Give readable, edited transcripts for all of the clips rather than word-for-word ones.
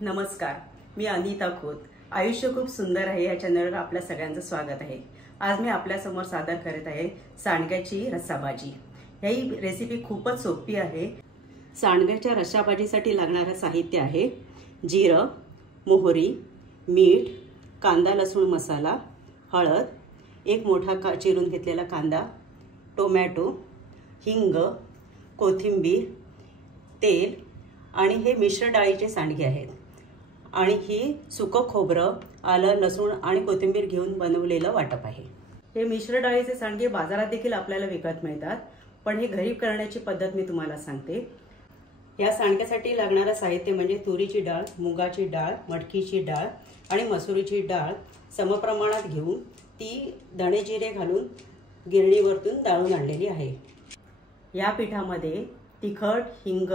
नमस्कार, मी अनिता खोत. आयुष्य खूप सुंदर आहे या चॅनलवर आपल्या सगळ्यांचं स्वागत आहे. आज मी आपल्यासमोर सादर करत आहे सांडग्याची रस्साभाजी. ही रेसिपी खूपच सोपी आहे. सांडग्याच्या रस्साभाजीसाठी लागणारं साहित्य आहे जिरं, मोहरी, मीठ, कांदा लसूण मसाला, हळद, एक मोठा चिरून घेतलेला कांदा, टोमॅटो, हिंग, कोथिंबीर, तेल आणि हे मिश्र डाळीचे सांडगे आहेत. आणि ही सुकं खोबरं, आलं, लसूण आणि कोथिंबीर घेऊन बनवलेलं वाटप आहे. हे मिश्र डाळीचे सांडगे बाजारात देखील आपल्याला विकत मिळतात, पण हे घरी करण्याची पद्धत मी तुम्हाला सांगते. या सांडग्यासाठी लागणारं साहित्य म्हणजे तुरीची डाळ, मुगाची डाळ, मटकीची डाळ आणि मसुरीची डाळ समप्रमाणात घेऊन ती धणे जिरे घालून गिरणीवरतून दळून आणलेली आहे. या पिठामध्ये तिखट, हिंग,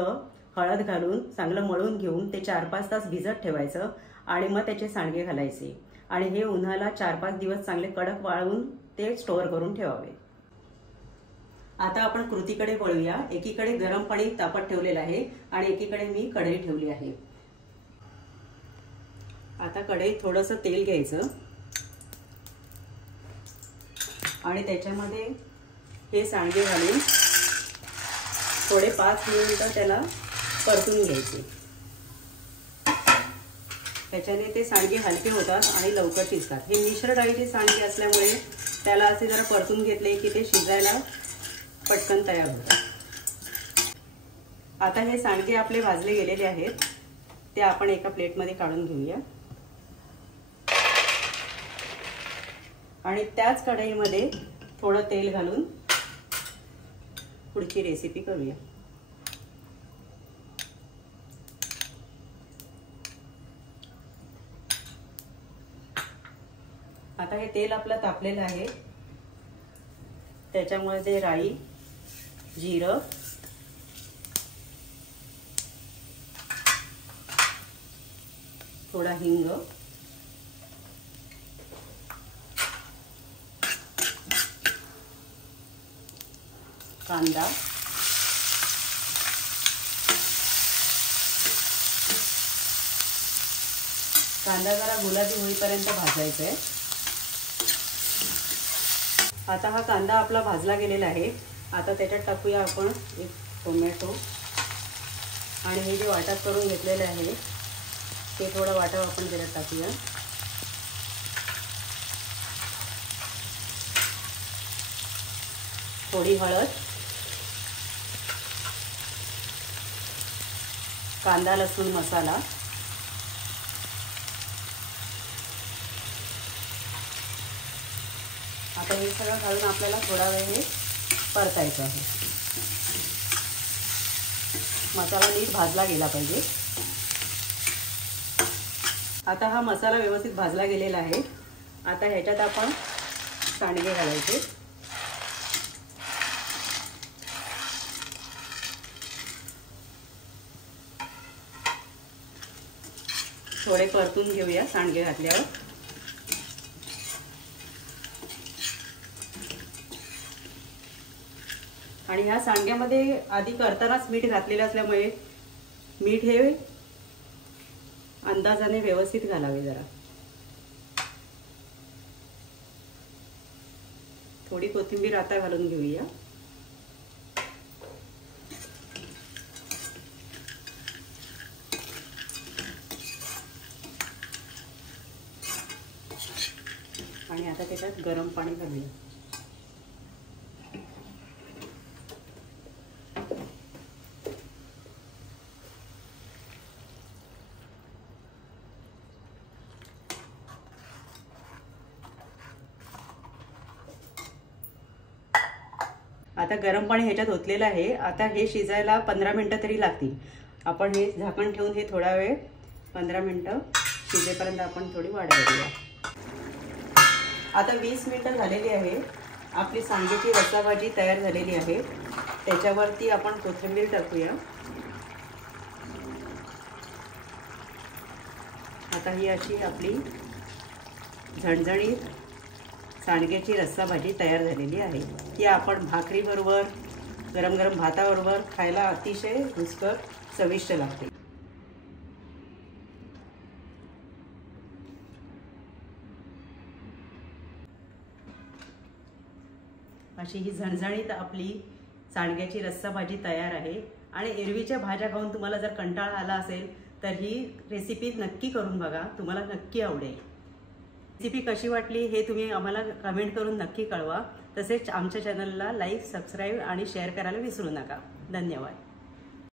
हळद घालून चांगलं मळून घेऊन ते 4-5 तास भिजत ठेवायचं आणि मग त्याचे सांडगे घालायचे आणि हे उन्हाला 4-5 दिवस चांगले कडक वाळवून ते स्टोअर करून ठेवावे. आता आपण कृतीकडे वळूया. एकीकडे गरम पाणी तापत ठेवलेलं आहे आणि एकीकडे मी कढई ठेवली आहे. आता कढईत थोडंसं तेल घ्यायचं आणि त्याच्यामध्ये हे सांडगे घालून थोडे 5 मिनिटं त्याला परतून घ्यायचे. त्याच्याने ते सांडगे हलके होतात आणि लवकर शिजतात. हे मिश्र डाळीचे सांडगे असल्यामुळे त्याला असे जरा परतून घेतले की ते शिजायला पटकन तयार होतात. आता हे सांडगे आपले भाजले गेलेले आहेत, ते आपण एका प्लेटमध्ये काढून घेऊया आणि त्याच कढईमध्ये थोडं तेल घालून पुढची रेसिपी करूया. आता हे तेल आपलं तापलेलं आहे. त्याच्यामध्ये राई, जिरं, थोडा हिंग, कांदा, कांदा जरा गुलाबी होईपर्यंत भाजायचा आहे. आता हा कांदा आपला भाजला गेलेला आहे. आता त्याच्यात टाकूया आपण एक टोमॅटो आणि हे जे वाटप करून घेतलेले आहे ते थोडं वाटप आपण त्याच्यात टाकूया. थोडी हळद, कांदा लसूण मसाला, आता हे सगळं घालून आपल्याला थोडा वेळ हे परतायचं आहे. मसाला नीट भाजला गेला पाहिजे. आता हा मसाला व्यवस्थित भाजला गेलेला आहे. आता ह्याच्यात आपण सांडगे घालायचे. थोडे परतून घेऊया सांडगे घातल्यावर. आणि ह्या सांडग्यामध्ये आधी करतानाच मीठ घातलेलं असल्यामुळे मीठ हे अंदाजाने व्यवस्थित घालावे. जरा थोडी कोथिंबीर आता घालून घेऊया. आणि आता त्याच्यात गरम पाणी घालूया. आता गरम पाणी ह्याच्यात ओतलेलं आहे. आता हे शिजायला 15 मिनिटं तरी लागतील. आपण हे झाकण ठेवून हे थोडा वेळ 15 मिनिटं शिजेपर्यंत आपण थोडी वाट बघूया. आता 20 मिनिटं झालेली आहे. आपली सांडग्याची रस्साभाजी तयार झालेली आहे. त्याच्यावरती आपण कोथिंबीर टाकूया. आता ही अशी आपली झणझणीत सांडग्याची रस्साभाजी तयार झालेली आहे. ही आपण भाकरीबरोबर, गरम गरम भाताबरोबर खायला अतिशय रुचकर चविष्ट लागते. अशी ही झणझणीत आपली सांडग्याची रस्सा भाजी तयार आहे। आणि एरवीच्या भाज्या खाऊन तुम्हाला जर कंटाळा आला असेल तर ही रेसिपी नक्की करून बघा, तुम्हाला नक्की आवडेल। रेसिपी कशी वाटली हे तुम्ही आम्हाला कमेंट करून नक्की कळवा। तसेच आमच्या चॅनलला लाईक, सबस्क्राईब आणि शेअर करायला विसरू नका। धन्यवाद।